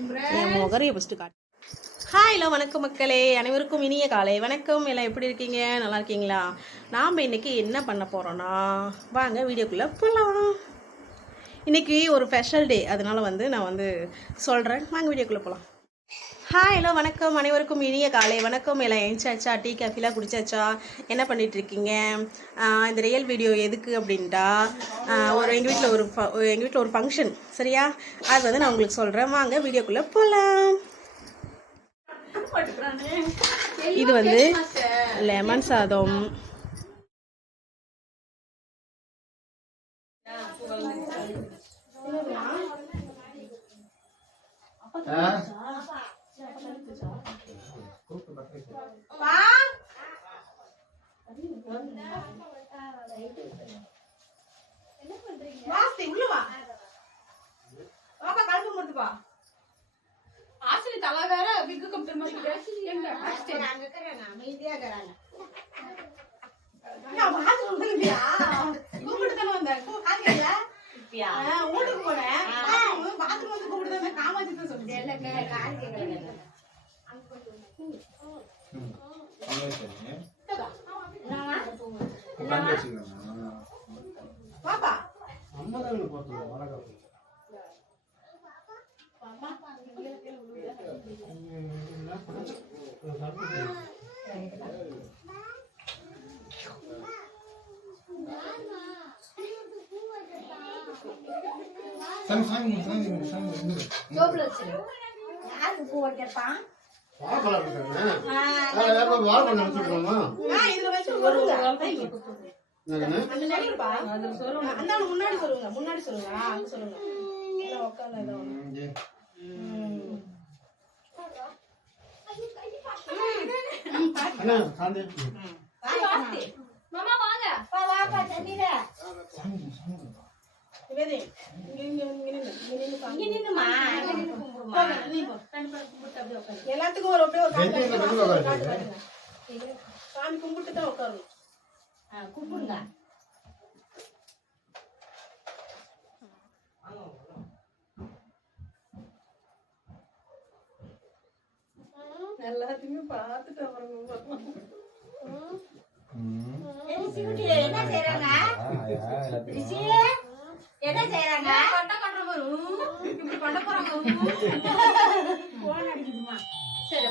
என் முகரையை first காட்டு. Hi hello வணக்கம் மக்களே, அனைவருக்கும் இனிய காலை வணக்கம். எல்லாம் எப்படி இருக்கீங்க? நல்லா இருக்கீங்களா? நாம் இன்றைக்கி என்ன பண்ண போகிறோன்னா, வாங்க வீடியோக்குள்ளே போகலாம். இன்றைக்கி ஒரு ஸ்பெஷல் டே, அதனால் நான் சொல்கிறேன். வாங்க வீடியோக்குள்ளே போகலாம். ஹாய் ஹலோ வணக்கம், அனைவருக்கும் இனிய காலை வணக்கம். எல்லாம் எழுந்தாச்சா? டீ காஃபிலாம் குடிச்சாச்சா? என்ன பண்ணிகிட்ருக்கீங்க? இந்த ரியல் வீடியோ எதுக்கு அப்படின்ட்டா, எங்கள் வீட்டில் ஒரு ஃபங்க்ஷன், சரியா? அது நான் உங்களுக்கு சொல்கிறேன். வாங்க வீடியோக்குள்ளே போகலாம். இது லெமன் சாதம், தலை வேற விக்கு கம்ப்யூட்டர் மாதிரி எங்க அங்க இருக்கறாங்க அமைதியா இருக்கறாங்க. நான் பாத்து வந்துறியா? கூப்பிட்டு தான வந்த. காலையில இப்பயா ஊருக்கு போறேன். பாத்ரூம் வந்து கூப்பிட்டு தான் காமாச்சி தான் சொல்லுது. இல்லங்க கால் கேக்கல. அங்க போய் பாப்பா அம்மா தான் போறோம். வணக்கம். முன்னாடி சொல்லுங்க. மாமா வாங்க வா தண்ணில எல்லாத்துக்கும் ஒரு சாமி கும்பிட்டு தான் உட்காரணும். கும்பிடுங்க. எல்லாத்தையுமே பார்த்துட்டு அப்புறம் என்ன செய்யறாங்க? என்ன செய்யறாங்க? கொட்டை கொட்டுற மாதிரி இப்படி பண்ண போறாங்க. போன் அடிக்குதுமா. சரி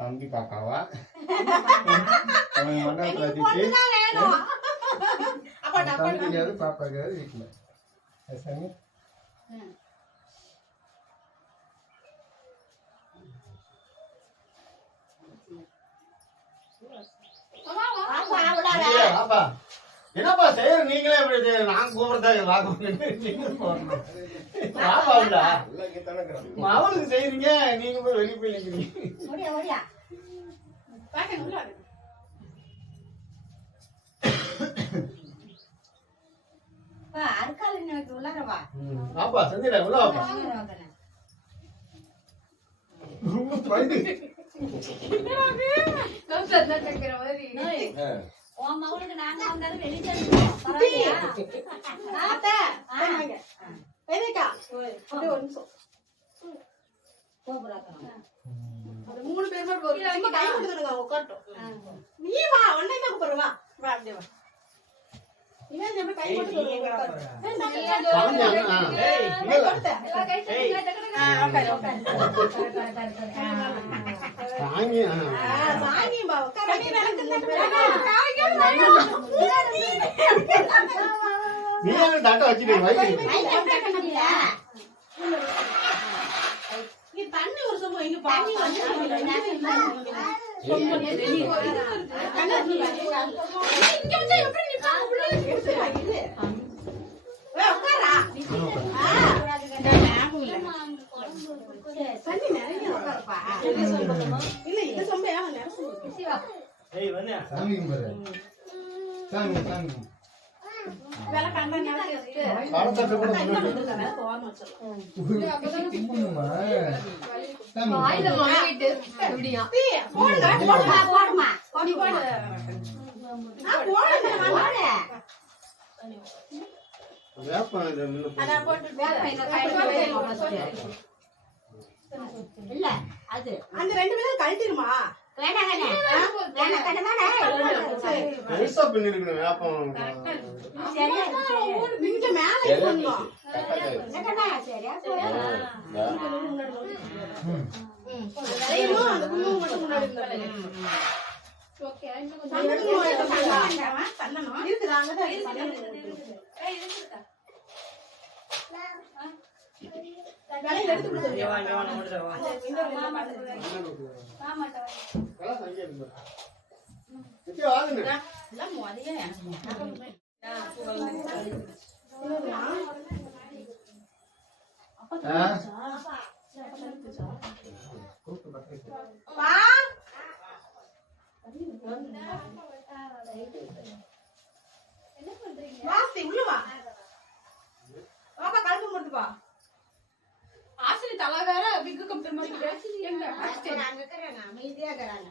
தம்பி காக்காவா தெரியாது, பாப்பா கிடையாது வீட்டுல. என்னப்பா செய்யற நீங்களே எப்படி? நான் கூப்பிடுறதா அவனுக்கு செய்யறீங்க, நீங்க போய் வெளியே போய் நிக்கிறீங்க. ஆப்பா செஞ்சிட உள்ள வாப்பா. மூணு பேர் உட்காரட்டும். நீ வா ஒன்னே தான் கூப்பிடுவா. அப்படியே வா. தண்ணி ஒரு சொம்பு வாயில வாங்கிட்டு எப்படியா போடுங்க போடுமா போடுமா போடு போடு போடுங்க வேப்பம் இது நின்னு போடு. அத போட்டு வேப்ப இந்த கையில இல்ல அது அந்த ரெண்டு பேரும் கழட்டிடுமா வேணாம் வேணாம் பெருசா பண்ணிருக்கணும் வேப்பம். இங்க மேல பண்ணணும் சரியா அந்த குங்குமம் மட்டும் முன்னாடி சந்தனம் இருக்குதா அங்கதான் வேலையில எடுத்து கொடுத்துருங்க கலசம் அங்கேயே இருக்கு. நித்யா, வாங்குங்க. ஆசிரியர் தலா வேற விக்கு கம்பெனி மாதிரி எங்க அமைதியா இருக்கிறாங்க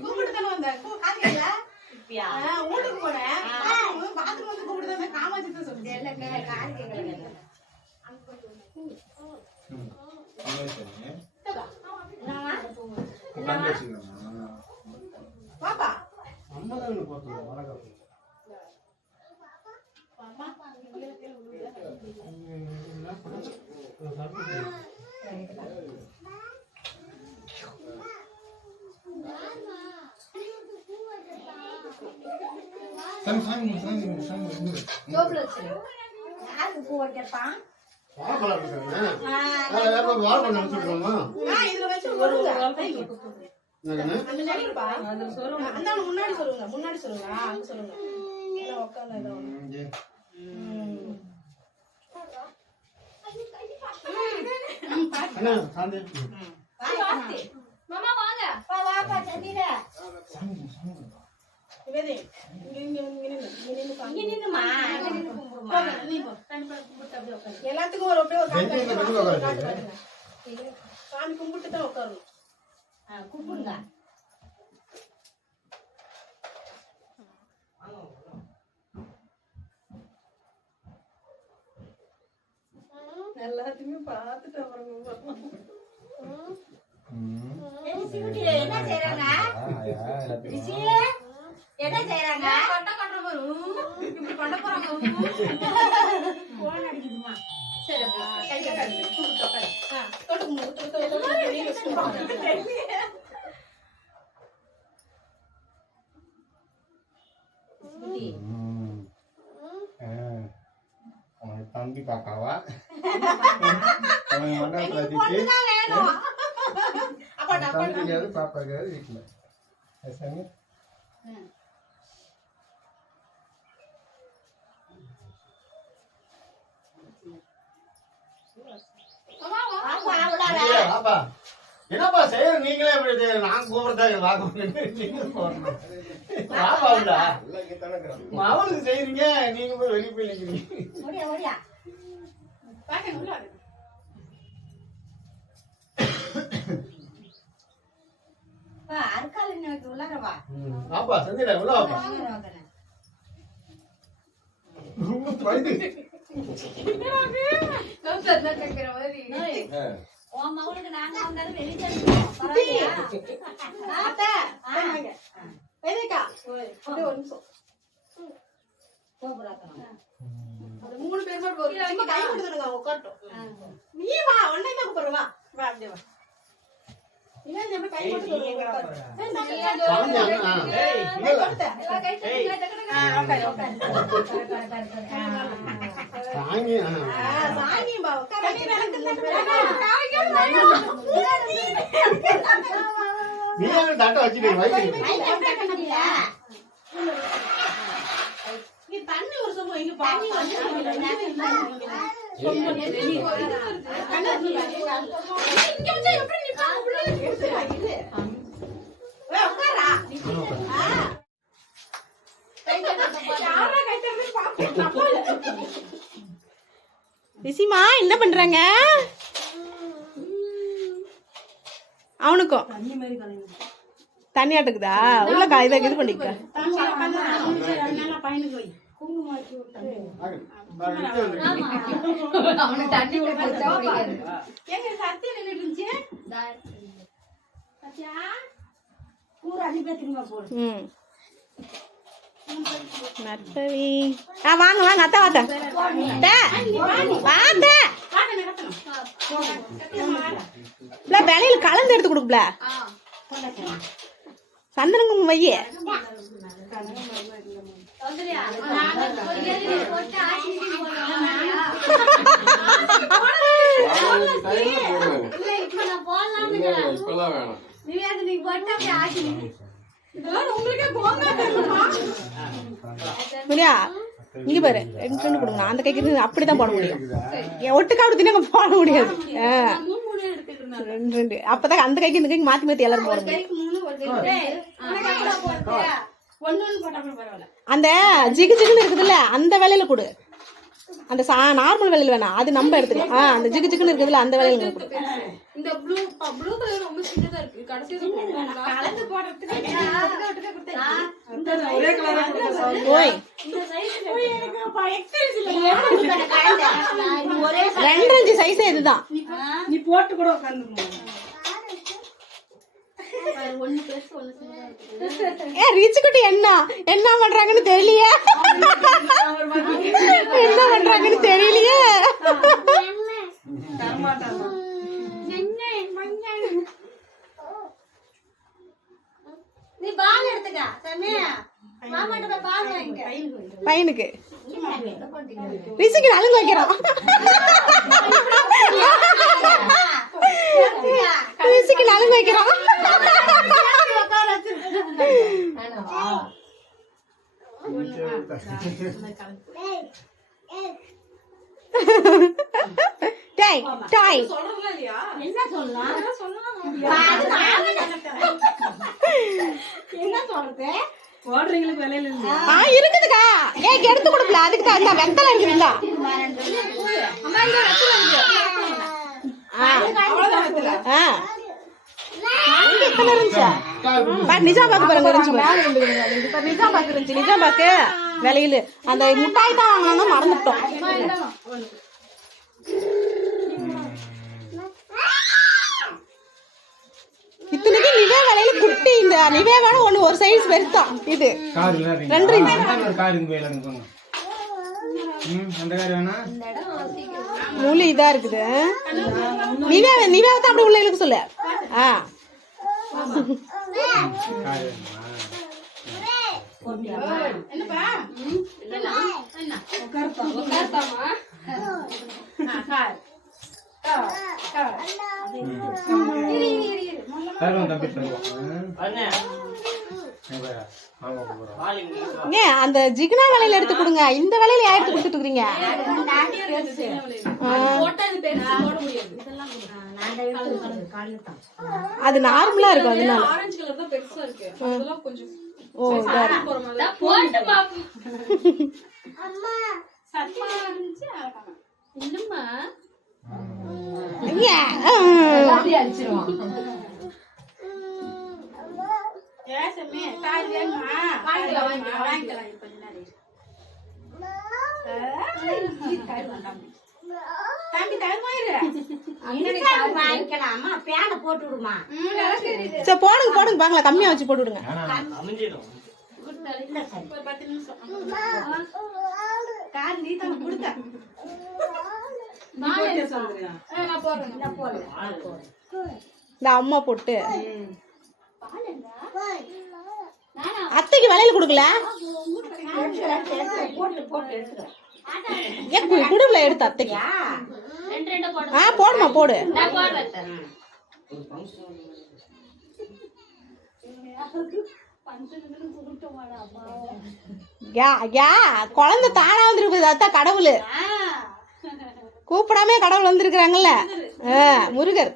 கூப்பிட்டு தானே வந்தேன் வீட்டுக்கு போனேன் பாத்ரூம் வந்து கூப்பிட்டு தான் காமாட்சி தான் சொல்லுங்க காது கேட்கல பாப்பா அம்மா தான் எனக்கு போட்டுருங்க, வணக்கம். வாழைப்பழம் இருக்காங்க. அதுல வேப்பம் வாழைப்பழம் நினைச்சுட்டுருமா? இதுல வச்சு ஒரு என்னங்கண்ணே? அந்த நடிகர்ப்பா அந்த முன்னாடி சொல்லுங்க முன்னாடி சொல்லுங்க அங்க சொல்லுங்க உட்காந்து இங்கே. அண்ணா, சாந்தி. மாமா வாங்க வா வாப்பா சந்திரா வேதே இங்க நின்னுமா நீ போ எல்லாத்துக்கும் ஒரு அப்படியே ஒரு காட்டு காட்டுங்க சாமி கும்பிட்டு தான் உட்காரணும் கும்பிடுங்க எல்லாத்தையுமே பார்த்துட்டு அப்புறம் என்ன செய்யறாங்க என்ன செய்யறாங்க கொட்டை கொட்டுற இப்படி பண்ண போறாங்க போன் அடிக்குதுமா சரி கை கட்டாது தம்பி பாக்காவா பாப்பா வீட்டுல என்னப்பா செய்யற நீங்களே எப்படி நான் கூப்பிடுறதாக அவனுக்கு செய்யறீங்க நீங்க போய் வெளியே போய் நிக்கிறீங்க ஆப்பா சந்திரா உள்ள வாப்பா மகளுக்கு நாங்க வந்தாலும் வெளியே மூணு பேர் மட்டும் கை கொடுத்துருங்க உட்காரட்டும் நீ வா உடனே தான் கூப்பிடுவா வா அப்படியே வா கை தட்டை வச்சுட்டு நீ தண்ணி ஒரு சொம்பு இங்க தண்ணி ரிஷிமா என்ன பண்றாங்க? அவனுக்கும் தண்ணி ஆட்டுக்குதா? உள்ள இதை இது பண்ணிக்க. அவனுக்கு தண்ணி கொடுத்தா பிடிக்காது. எங்க சத்தியம் நின்னுட்டு இருந்துச்சு சத்தியா கூறு அனுப்பி திரும்ப போடு. நர்சரி. வாங்க வாங்க அத்தை வாத்த வேலையில கலந்து எடுத்து கொடுக்கல. சந்தனங்க வைய புரியா? இங்க பாரு, ரெண்டு ரெண்டு கொடுங்க. அந்த கைக்கு அப்படிதான் போட முடியும். ஒட்டுக்கா கொடுத்தீங்க போட முடியாது. ரெண்டு ரெண்டு அப்பதான் அந்த கைக்கு இந்த கைக்கு மாத்தி மாத்தி எல்லாரும் போட முடியும். அந்த ஜிகு ஜிகுன்னு இருக்குதுல்ல அந்த வேலையில கொடு. அந்த நார்மல் வேலையில வேணாம், அது நம்ம எடுத்துக்கலாம். அந்த ஜிகு ஜிகுன்னு இருக்குதுல்ல அந்த வேலையில கொடு. இந்த ப்ளூ கலர் ரொம்ப சின்னதா இருக்கு. கடைசியில கலந்து போடுறதுக்கு ஓய் 2 சைஸ் இதுதான். நீ போட்டு கூட உட்காந்து ரிச்சுக்குட்டி என்ன பண்றாங்கன்னு தெரியலையே. என்ன பண்றாங்கன்னு தெரியலையே. நீ பால் எடுத்துக்க சமயா மாமாட்ட பால் வாங்கிக்க. பையனுக்கு ரிஷிக்கு நலுங்கு வைக்கிறோம். ரிஷிக்கு நலுங்கு வைக்கிறோம். டாய் டாய் என்ன சொல்லலாம் என்ன சொல்றது போடுறீங்களுக்கு விலையில இருக்குதுக்கா. ஏன் எடுத்து கொடுக்கல? அதுக்கு தான் அந்த வெத்தலை இருக்குதுல்ல. நிஜாம்பாக்கு பாருங்க இருந்துச்சு. நிஜாம்பாக்கு இருந்துச்சு. நிஜாம்பாக்கு விலையில அந்த முட்டாய் தான் வாங்கணும் மறந்துட்டோம். இத்தனைக்கு நிவே விலையில குட்டி. இந்த நிவே வேணா ஒரு சைஸ் பெருத்தான். இது 2 மூலி இதா இருக்குது. நிவே தான் அப்படி உள்ள இழுக்க சொல்லு. அந்த ஜிகினா வேலையில எடுத்து கொடுங்க. இந்த வேலையில யார் எடுத்து கொடுத்துட்டு இருக்கீங்க? அது நார்மலா இருக்கும். அதனால ஆரஞ்சு கலர் தான் பெருசா இருக்கு. அதெல்லாம் கொஞ்சம் போட்டு பாப்போம். அம்மா சத்தியா இருந்துச்சு இல்லம்மா அடிச்சிருவான். ஏசமே காய் வேணுமா? வாங்கிக்கலாம் கொஞ்ச நேரம். தம்பி தருமாயிரு. வாங்கிக்கலாமா? பேனை போட்டு விடுமா? சரி போடுங்க போடுங்க பாங்களா. கம்மியா வச்சு போட்டு விடுங்க. ஒரு 10 நிமிஷம் கால் நீ தான் கொடுத்த. இந்த அம்மா போட்டு அத்தைக்கு விலையில கொடுக்கல. குடும்பல எடுத்து அத்தைக்கு போடுமா போடு. குழந்தை தானா வந்துருக்கு. அத்தான் கடவுள் கூப்பிடாமே கடவுள் வந்திருக்கிறாங்கல்ல. முருகர்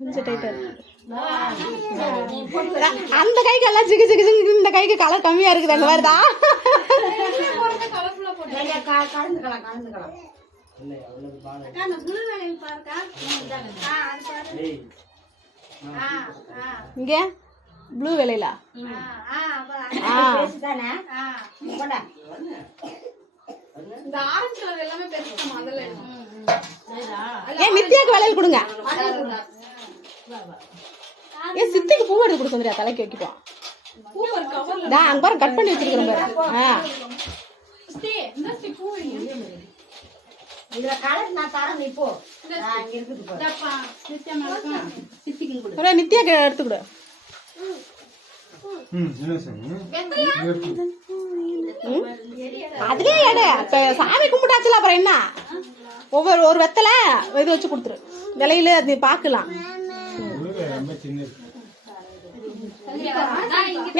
கொஞ்சம் டைட்டா இருக்கு. அந்த கைக்கு எல்லாம் சிக்கு சிக்கு சிக்கு, இந்த கைக்கு கலர் கம்மியா இருக்குது. அங்க வருதா? கலர்ஃபுல்லா போட்டு கலந்துக்கலாம் அக்கா, அந்த blue வேலையை பாருக்கா. அது பாரு. இங்க ப்ளூ வேலையில இந்த ஆரஞ்சு கலர் எல்லாமே பெருசா முதல்ல ஏன் நித்யாக்கு வேலையில் கொடுங்க. ஏன் சித்திக்கு பூ எடுத்து கொடுக்க வந்துறியா? தலைக்கு வைக்கப்போம். பூவர் கவர்ல நான் அங்க பாரு கட் பண்ணி வச்சிருக்கிறேன் பாரு. இந்த பூ வேணும். இதுல கலர் நான் தரேன். இப்போ இங்க இருக்குது பாரு. டப்பா நிச்சயமா இருக்கும். சித்திக்கு கொடு. ஒரு நித்யாக்கு எடுத்து கொடு. அதுலயே எடு. இப்ப சாமி கும்பிட்டாச்சுல அப்புறம் என்ன? ஒரு வெத்தலை இது வச்சு கொடுத்துரு. விலையில அது பாக்கலாம்.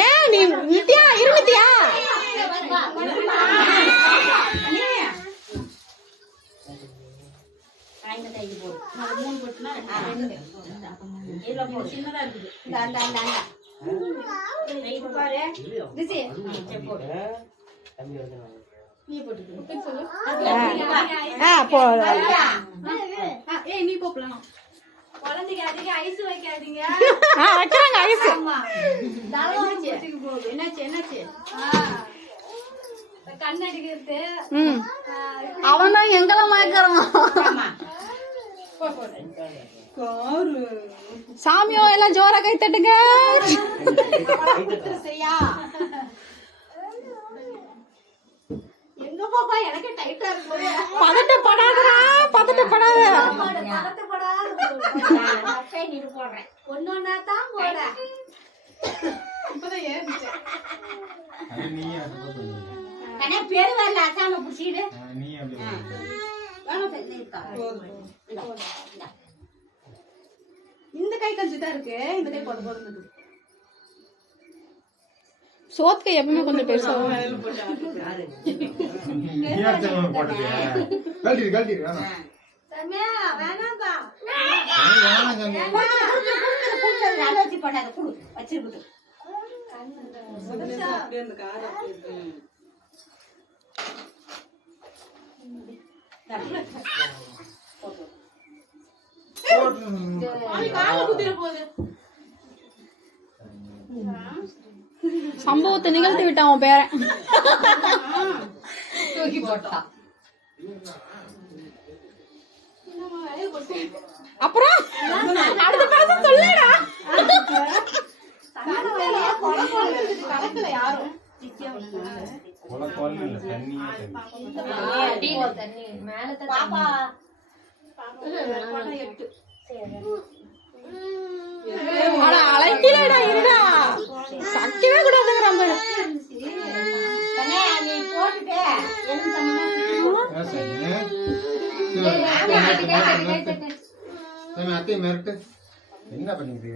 ஏன் நீ நித்யா இரு நித்யா. சின்னதா இருக்குது. இது பாரு. நீ போட்டு சொல்லு. போ. ஏய் நீ போப்பலாம். குழந்தைக்கு அதிக ஐஸ் வைக்காதீங்க. வைக்கிறாங்க ஐஸ். என்னாச்சு கண்ணடிக்கிறது. அவன் தான் எங்கெல்லாம் மயக்கிறான். சாமியோ எல்லாம் ஜோரா கை தட்டுங்க. சரியா? எங்க பாப்பா எனக்கு டைட்டா இருக்கு. பதட்டப்படாதடா, பதட்டப்படாத. நீ போடுறேன். ஒன்னொன்னா தான் போட. இப்பதான் ஏறிச்சேன். கண்ணே பேரு வரல. அசாம புடிச்சிடு. இந்த கை கொஞ்சம் தான் இருக்கு. இந்த கை போட போடுறது. சோத்துக்கு எப்பவுமே கொஞ்சம் பெருசா சமயா வேணாம்பா. வச்சிருக்கட்டும். சம்பவத்தை நிகழ்த்தி விட்டான் உன் பேரன். தூக்கி போட்டா. அப்புறம் அடுத்த பேச சொல்லடா. கலக்கல யாரும். பாப்பா அழைக்கலடா இருடா. சக்கவே கூடாதுங்கிற நீ போட்டுட்டு அத்தை மிரட்டு. என்ன பண்ணிட்டு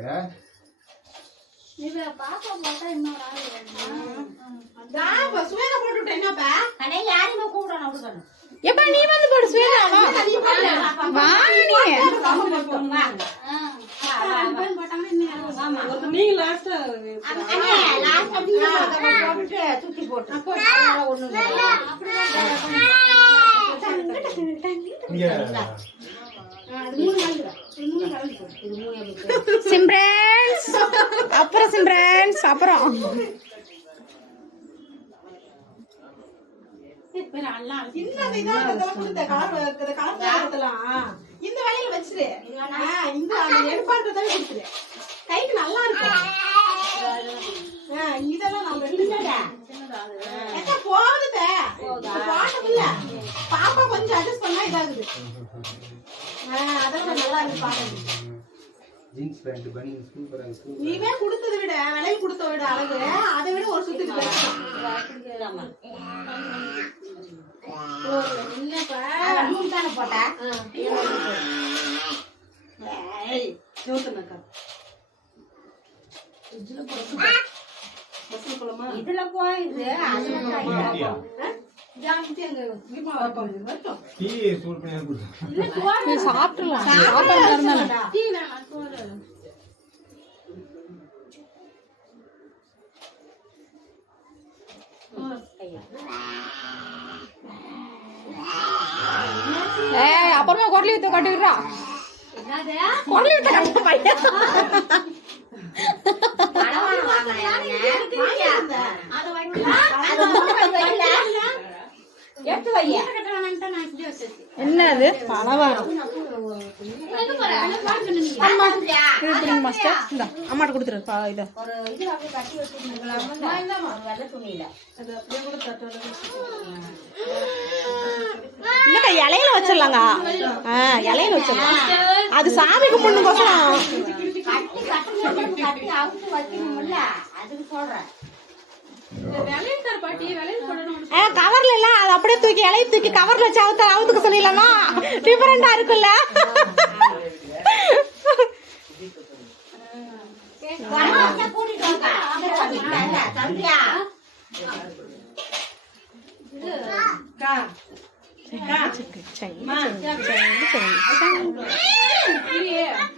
பாப்பா போட்டா இன்னொரு ஆள் சுவேதா போட்டுட்டேன். என்னப்பா கண்ணே யாருமே கூப்பிடணும் கொடுக்கணும். எப்ப நீ வந்து போடு சுவேதாவா. வா நீ. நீங்க லாஸ்டா சுத்தி போட்டு சிம்ரன்ஸ் அப்புறம் சிம்ரன்ஸ் அப்புறம் இந்த வழியில வச்சிரு. இந்த எடுப்பான்றதாவே கொடுத்துரு. கைக்கு நல்லா இருக்கும். இதெல்லாம் நம்ம போகுது. பாப்பா கொஞ்சம் அட்ஜஸ்ட் பண்ணா இதாகுது. அதெல்லாம் நல்லா இருக்கு பாக்குறது. ஜீன்ஸ் பேண்ட் பனியன் சூப்பரா இருக்கு. நீவே கொடுத்ததை விட விலைக்கு கொடுத்த விட அழகு அதை விட ஒரு சுத்துக்கு போட்டா இதுல போயிது. டீ சூடு பண்ணி கொடுத்து சாப்பிட்டுலாம் சாப்பாடு இருந்தாலும் அப்புறமா குரலி வித்த கட்டி விடுறா குரலி வித்த கட்ட பையன் என்னது பணவாரம் அம்மாட்ட கொடுத்துரு இதை இல்லக்கா இலையில வச்சிடலாங்க இலையில வச்சிடலாம் அது சாமி கும்பிடணுக்கோசரம் கவர்ல இல்ல அது அப்படியே தூக்கி இலையை தூக்கி கவர்ல வச்சு அவுத்துக்க சொல்லிடலாமா டிஃபரெண்டா இருக்குல்ல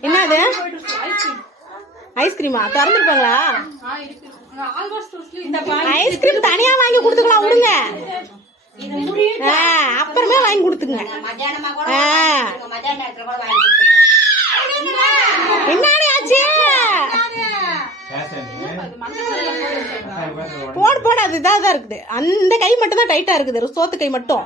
என்னது ஐஸ்கிரீமா திறந்துருப்பாங்களா ஐஸ்கிரீம் தனியா வாங்கி கொடுத்துக்கலாம் விடுங்க அப்புறமே வாங்கி கொடுத்துங்க என்னடி ஆச்சு போடு போடு அது இதாக இருக்குது அந்த கை மட்டும் தான் டைட்டா இருக்குது சோத்து கை மட்டும்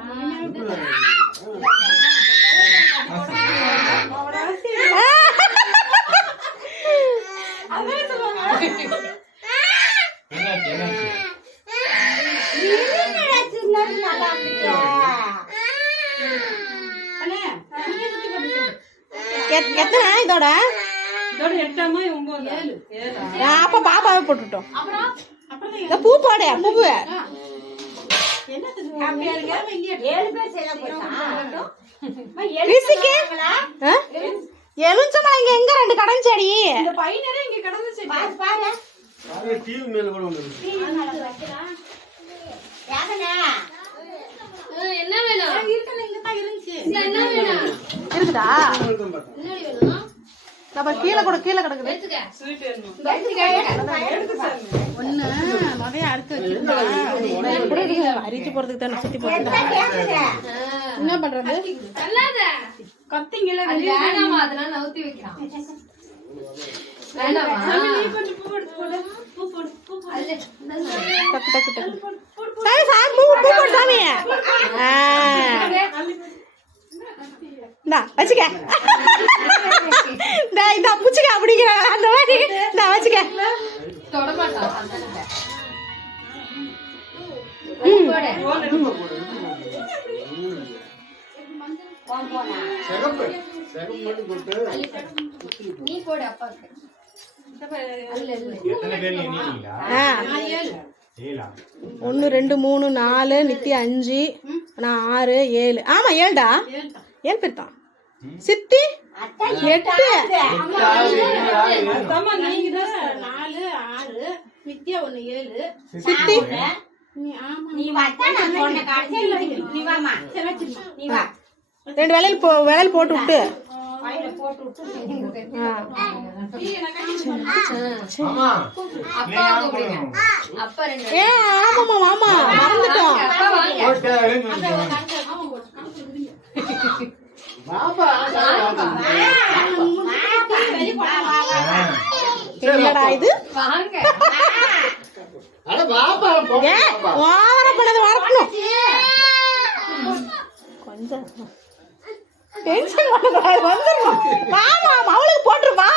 எத்தனை இதோட அப்ப பாப்பாவே போட்டுட்டோம் பூ போட பூ எலுச்சமா இங்க எங்க ரெண்டு கடன் செடி என்ன வேணும் இருக்குதா நம்ம கீழே கூட கீழே கிடக்குது ஒண்ணு நிறைய அடுத்து அரிச்சு போறதுக்கு தானே சுத்தி போறது என்ன பண்றது கத்திங்கள அதெல்லாம் நவுத்தி வைக்கிறான் சாமி சாமி பூ போடு சாமி வச்சுக்க இந்த புச்சுக்க அப்படிங்கிற அந்த மாதிரி நான் வச்சுக்க நீ போடு அப்பாக்கு 1 2 3 4 நித்தி 5 நான் 6 7 ஆமா 7டா 7 பேர் தான் சித்தி 8 வித்யா 1 7 சித்தி நீ வட்டா நான் சொன்ன காட்சியில நீ வாமா நீ வா ரெண்டு விலையில் போட்டு விட்டு வாயில போட்டு விட்டு அப்பா ரெண்டு ஆமாமா மாமா மறந்துட்டோம் என்னடா இது ஓவரப்படாத வரணும் கொஞ்சம் டென்ஷன் பண்ணக்கூடாது வந்துடும் மாமா அவளுக்கு போட்டுருவா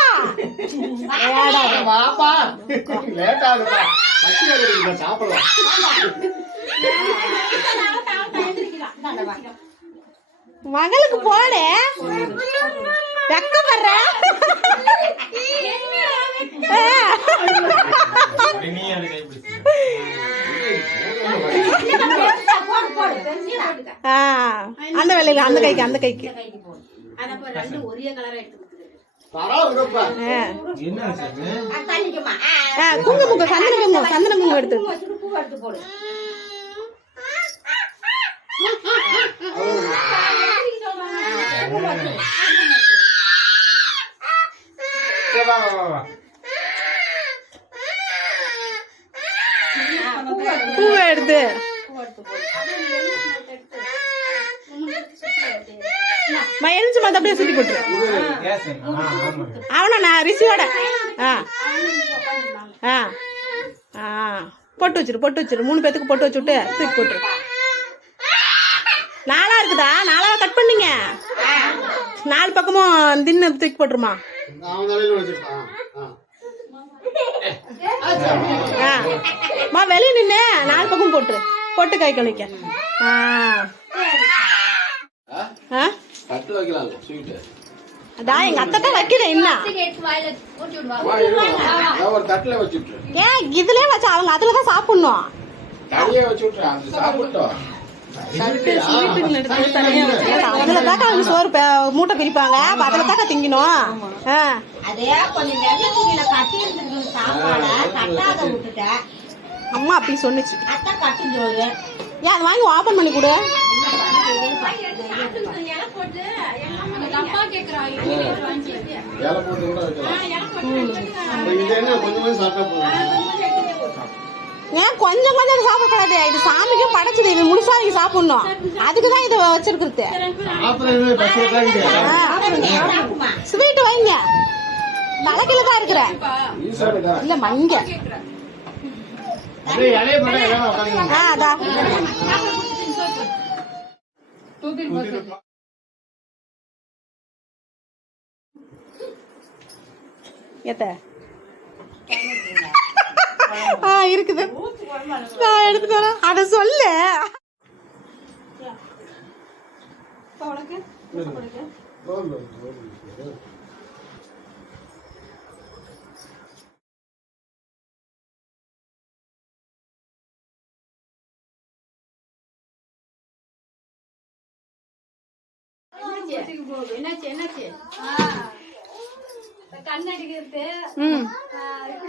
மகளுக்கு போடு வெக்கப்படுற அந்த வேலையில அந்த கைக்கு ஒரே கலரா எடுத்து குங்குமம் சந்தன குங்குமம் எடுத்து பூ எடுத்து போடு சரி, வா, வா, வா. பூவை எடுத்து எரிஞ்சு மத்த அப்படியே சுத்தி போட்டு Yes, ஆமாங்க. அவனா நான் ரிஷியோட பொட்டு வச்சிரு 3 பேத்துக்கு பொட்டு வச்சுட்டு தூக்கி போட்டு நாளா இருக்குதா நாளாவா கட் பண்ணீங்க 4 பக்கமும் தின்னு தூக்கி போட்டுருமா அவன் தலையில வச்சிருப்பான். வெளியே நின்று 4 பக்கம் போட்டு கை கழிக்க தட்டுல வைக்கலாம் ஸ்வீட்டு. அதான் எங்க அத்தை தான் வைக்கிறேன் இன்னும் ஒரு தட்டுல வச்சுட்டு ஏன் இதுலயே வச்சா அவங்க அதுலதான் சாப்பிடணும் தனியா வச்சு விட்டுறேன். அது சாப்பிட்டோம். அதுலதாக்கா அவங்க சோறு மூட்டை பிரிப்பாங்க அதுலதாக்கா திங்கணும் அதே கொஞ்சம் வெள்ளத்துல கட்டி இருந்துருக்கு சாப்பாட கட்டாத விட்டுட்டேன். அம்மா அப்படி சொன்னுச்சு அத்தை கட்டுஞ்சோறு ஏன் அது வாங்கி ஓபன் பண்ணி கொடு இலை போட்டு கூட வைக்கலாம். இது என்ன கொஞ்சம் கொஞ்சம் சாப்பிட்டா போதும். ஏன் கொஞ்சம் கொஞ்சம் சாப்பிடக்கூடாது இது சாமிக்கு படைச்சது இது முழுசா நீங்க சாப்பிடணும் அதுக்குதான் இதை வச்சிருக்கிறது சாப்பிடுறது பச்சை சாப்பிடுமா ஸ்வீட் வைங்க தலைக்கில தான் இருக்கிற ஈஸியா இல்ல மங்க அப்படியே இலைய போட்டா எல்லாம் உட்காந்து அதான் ஏத்த இருக்குது நான் எடுத்துட்டு வரேன் அத சொல்லு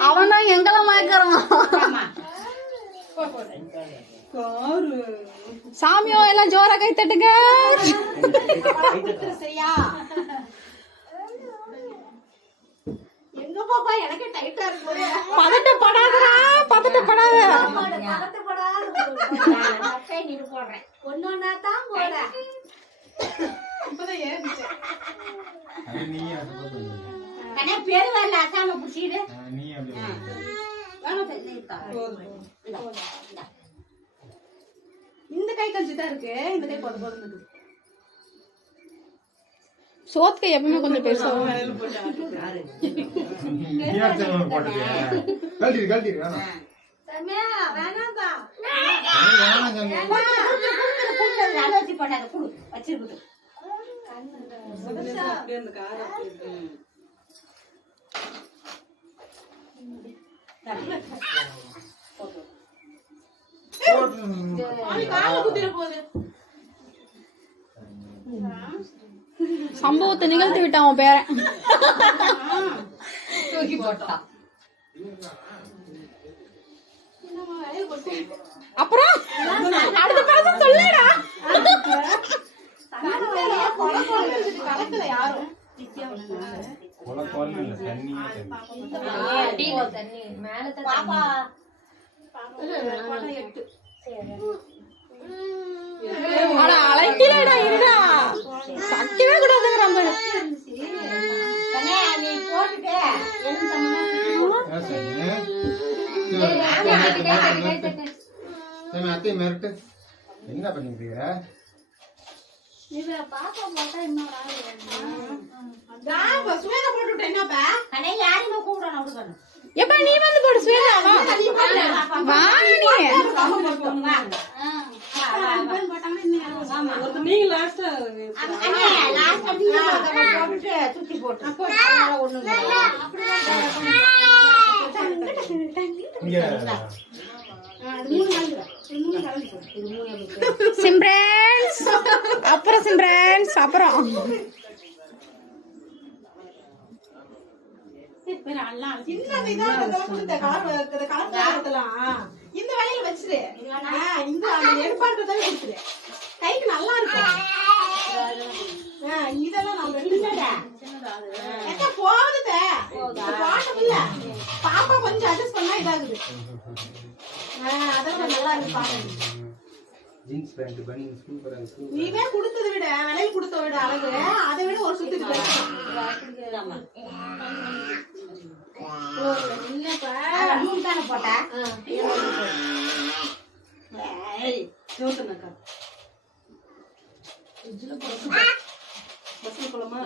அவன் தான் எங்கெல்லாம் மயக்கிறான் சாமியோ எல்லாம் ஜோரா கை தட்டுங்க சரியா எங்க பாப்பா எனக்கு டைட்டா இருக்கு பதட்டப்படாதடா பதட்டப்படாத நீடு போடுறேன் ஒன்னொன்னா தான் போறேன் அது நீயே அது போட்டு வை. கண்ணே பேரு வரல அசாம புடிச்சிடு நீயே அப்படியே இந்த கை கஞ்சி தான் இருக்கு இந்த கை போது போது சோத்துக்கு எப்பவுமே கொஞ்சம் பெருசா நீயாச்சும் போட்டுட்டியா? கழட்டிடு வேணாம். வேணாம்பா வேணாம் சாமி. அலோசி போட்டாத குடு வச்சிருக்கட்டும் சம்பவத்தை நிகழ்த்தி விட்டான் உன் பேரன் தூக்கி போட்டான் அப்புறம் அடுத்த பேச சொல்லடா கலக்கல யாரும் கொலை இல்ல, தண்ணியே தண்ணி. பாப்பா அழைக்கலடா இருடா சக்திவே கூடாதுங்கிறான் பாரு கண்ணே நீ போட்டுட்டு என்ன சாமி அத்தையை மிரட்டு. என்ன பண்ணிட்டு இருக்கிற? சுவேதா போட்டுவிட்டேன் என்னப்பா கண்ணே யாருமே கூப்பிடணும் விடுக்கணும் எப்ப நீ வந்து போடு ஸ்வேதா வா நீ நீங்க லாஸ்டா போட்டுட்டு சுத்தி போட்டு ஒண்ணும் இங்க சிம்ரன்ஸ் அப்புறம் சிம்ரன்ஸ் அப்புறம் இந்த வேலையில வச்சிரு இந்த எடுப்பாடுறதாவே கொடுத்துரு கைக்கு நல்லா இருக்கும். இதெல்லாம் நம்ம எக்க போகுது பாட்டமில்ல. பாப்பா கொஞ்சம் அட்ஜஸ்ட் பண்ணா இதாகுது. அதெல்லாம் நல்லா இருக்கு பாருங்க. ஜீன்ஸ் பேண்ட் பண்ணி ஸ்கூல் போறாங்க ஸ்கூல் நீவே கொடுத்ததை விட விலையில் கொடுத்த விட அழகு அதை விட ஒரு சுத்துக்கு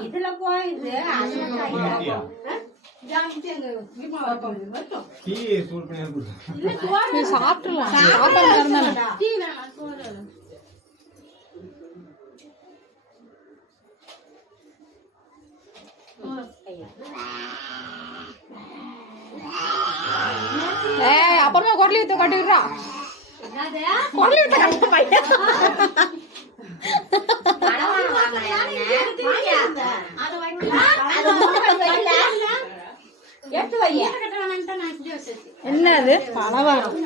இதுல போயிது டீ சூட் பண்ணி கொடுங்க சாப்பிட்டுலாம் சாப்பாடு இருந்தானே அப்புறமா குரலி வித்த கட்டுக்கிறா குரலி வித்த கட்ட பையன் என்னது பணவாரம்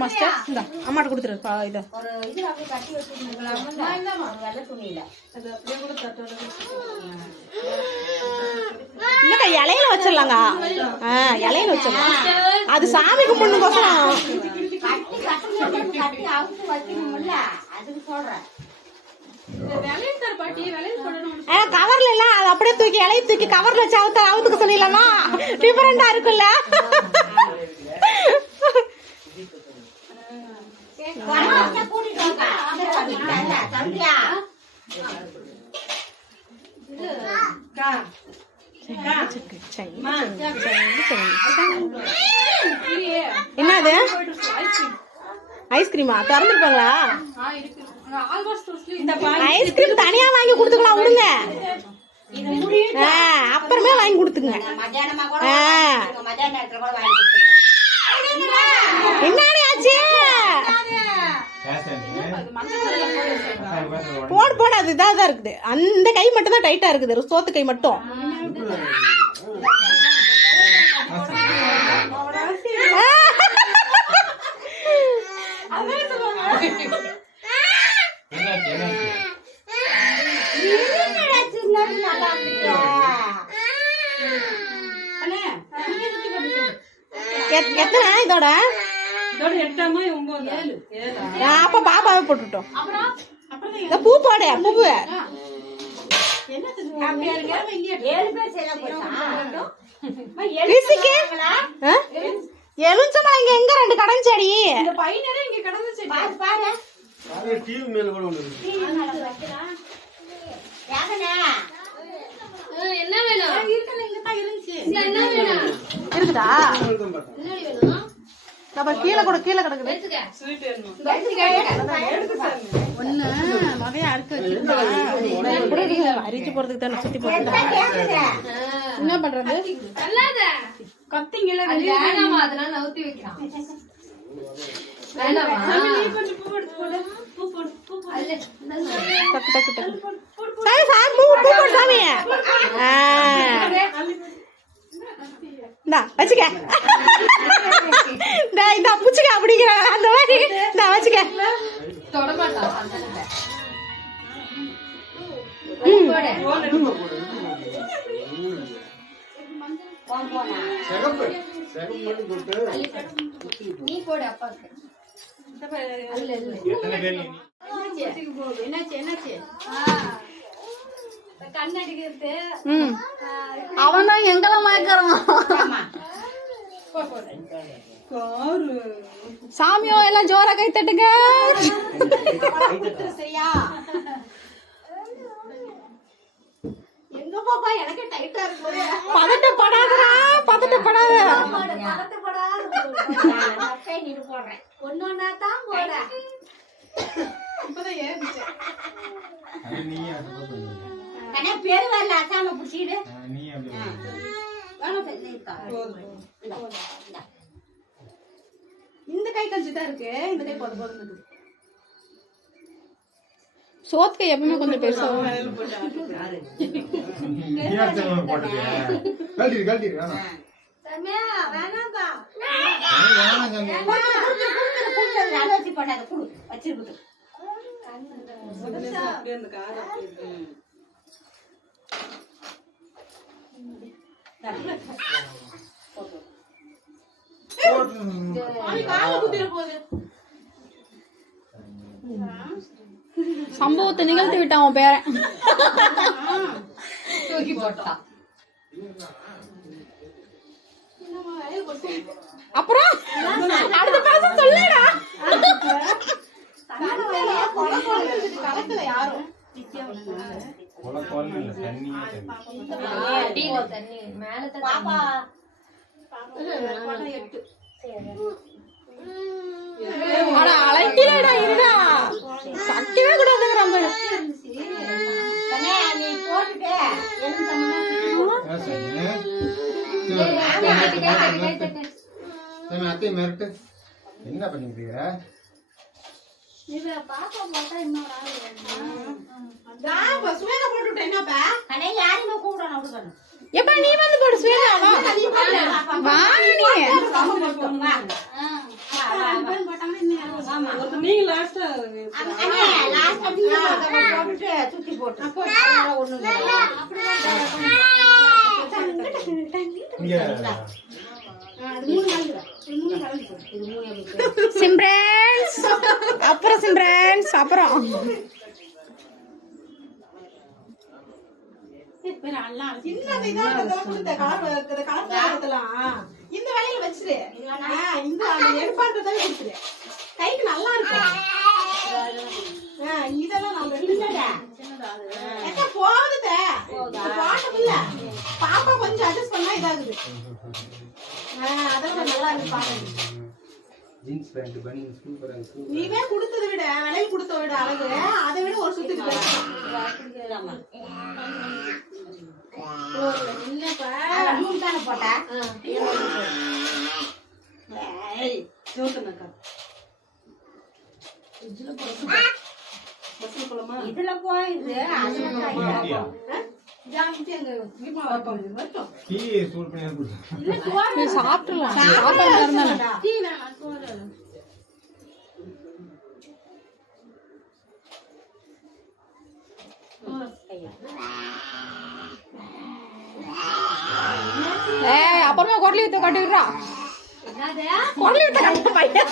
மாஸ்டர் இந்த அம்மாட்ட கொடுத்துரு இதை இல்லக்கா இலையில வச்சிடலாங்க இலையில வச்சிடலாம் அது சாமி கும்பிடணுக்கோசரம் கவர்ல இல்ல அது அப்படியே தூக்கி இலையை தூக்கி கவர்ல வச்சு அவுத்துக்க சொல்லிடலாமா டிஃபரெண்டா இருக்குல்ல என்னது ஐஸ்கிரீமா திறந்துருப்பாங்களா ஐஸ்கிரீம் தனியா வாங்கி கொடுத்துக்கலாம் விடுங்க அப்புறமே வாங்கி கொடுத்துங்க என்னடி ஆச்சு போடு அது இதாக இருக்குது அந்த கை மட்டும் தான் டைட்டா இருக்குது சோத்து கை மட்டும் எத்தனை இதோட அப்ப பாப்பாவே போட்டுட்டோம் பூ போடு பூ எலுமிச்சம்பழம் இங்க எங்க ரெண்டு கடஞ்சடி டிவி மேல கூட ஒண்ணு இருக்குதா கீழே கூட கீழே கிடக்குது ஒண்ணு நிறைய அரிச்சு போறதுக்கு தானே சுத்தி போட்டு என்ன பண்றது கத்திங்கள அதெல்லாம் நவுத்தி வைக்கலாம் டக்கு டக்கு டக்கு சாமி சாமி பூ போடு சாமி வச்சுக்க இந்த புச்சுக்க அப்படிங்கிற அந்த மாதிரி வச்சுக்க நீ போடு அப்பாக்கு கண்ணடிக்கிறது அவன் தான் எங்கெல்லாம் மயக்கிறான் சாமியோ எல்லாம் ஜோரா கை தட்டுங்க சரியா எங்க பாப்பா எனக்கு டைட்டா இருக்கு பதட்டப்படாதடா பதட்டப்படாத போடுறேன் ஒன்னொன்னா தான் போடுறேன் இப்பதான் ஏறிச்சேன் பேரு வரல அசாம புடிச்சிடு இந்த கை கொஞ்சம் தான் இருக்கு இந்த கை போது போது சோத்துக்கு எப்பவுமே கொஞ்சம் பெருசா கழட்டி சம்பவத்தை நிகழ்த்தி விட்டான் அவன் பேரன். தூக்கி போட்டான். அப்புறம் அடுத்த பேச சொல்லடா. களத்துல யாரும் அலட்டிலடா இருடா சக்கவே கூடாதுங்கிறான் பாரு. அத்தை மிரட்டு என்ன பண்ணிக்கிறீங்க? எப்ப நீ வந்து போடு ஸ்வேதாவா சிம்ரன்ஸ் அப்புறம் சிம்ரன்ஸ் அப்புறம் இந்த வேலையில வச்சிரு. இந்த எடுப்பான்றதே கொடுத்துரு. கைக்கு நல்லா இருக்கும். இதெல்லாம் நான் போகுது இல்ல பாப்பா கொஞ்சம் அட்ஜஸ்ட் பண்ணா இதாகுது. அதெல்லாம் நல்லா இருக்கு பாருங்க. ஜீன்ஸ் பேண்ட் பனியன் சூப்பரா இருக்கு. நீவே கொடுத்ததை விட விலையில் கொடுத்த விட அழகு அதை விட ஒரு சுத்தி இதுல போயிது சாப்பிட்டுலாம் அப்புறமா குரலி வித்த கட்டி விடுறா. குரலி வித்த கட்ட பையன்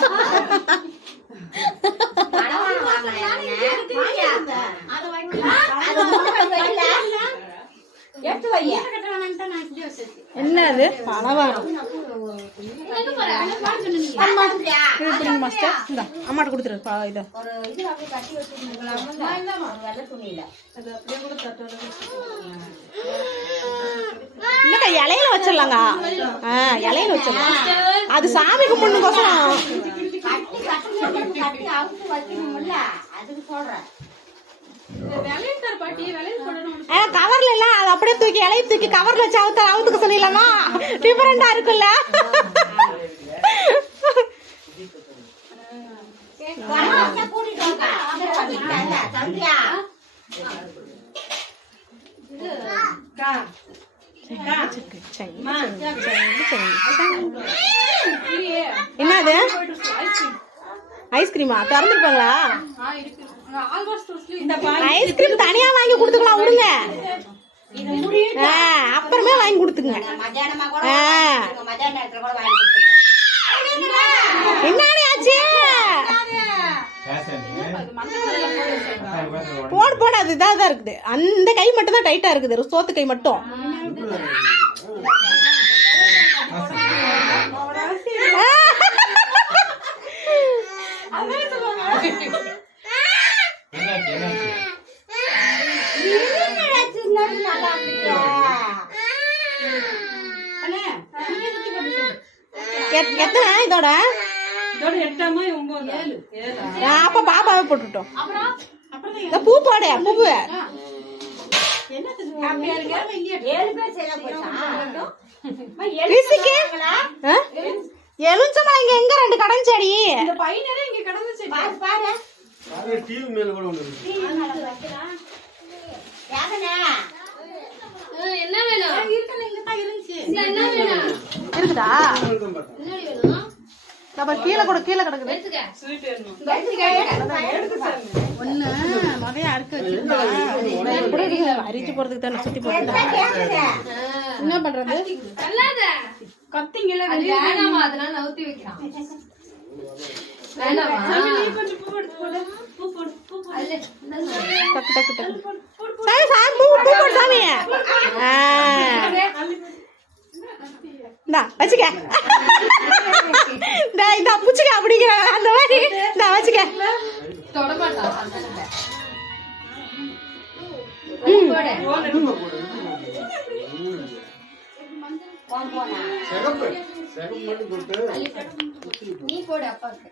என்னது பணவாரம் மாஸ்டர் இந்த அம்மாட்ட கொடுத்துரு இதை இல்லக்கா இலையில வச்சிடலாங்க. இலையில வச்சிடலாம். அது சாமி கும்பிடணுக்கோசரம் கவர்ல இல்ல அது அப்படியே தூக்கி இலைய தூக்கி கவர்ல வச்சு அவுத்துக்க சொன்னீங்களா? டிஃபரெண்டா இருக்குல்ல? என்னது ஐஸ்கிரீமா திறந்துருப்பாங்களா? ஐஸ்கிரீம் தனியா வாங்கி கொடுத்துக்கலாம் விடுங்க. அப்புறமே வாங்கி கொடுத்துங்க. என்னடி ஆச்சு? போடு அது இதாக தான் இருக்குது. அந்த கை மட்டும் தான் டைட்டா இருக்குது. சோத்து கை மட்டும். எத்தனை இதோட அப்ப பாப்பாவே போட்டுட்டோம். பூ போடு பூவு எலுஞ்சமா இங்க எங்க 2 கடன் செடி என்ன வேணும்? முடிஞ்சுதா நம்ம கீழே கூட கீழே கிடக்குது ஒண்ணு நிறைய அறுக்க வச்சிருந்தா அரிச்சு போறதுக்கு தானே சுத்தி போட்டு என்ன பண்றது கத்திங்கல அதெல்லாம் நவுத்தி வைக்கிறான் வேண்டாமா டக்கு டக்கு டக்கு சாமி சாமி பூ போடு சாமி இந்தா வச்சுக்க இந்த புச்சுக்க அப்படிங்கிற அந்த மாதிரி இந்தா வச்சுக்க தொடமாட்டான் சிகப்பு சிகப்பு மட்டும் கொடுத்து நீ போடு அப்பாவுக்கு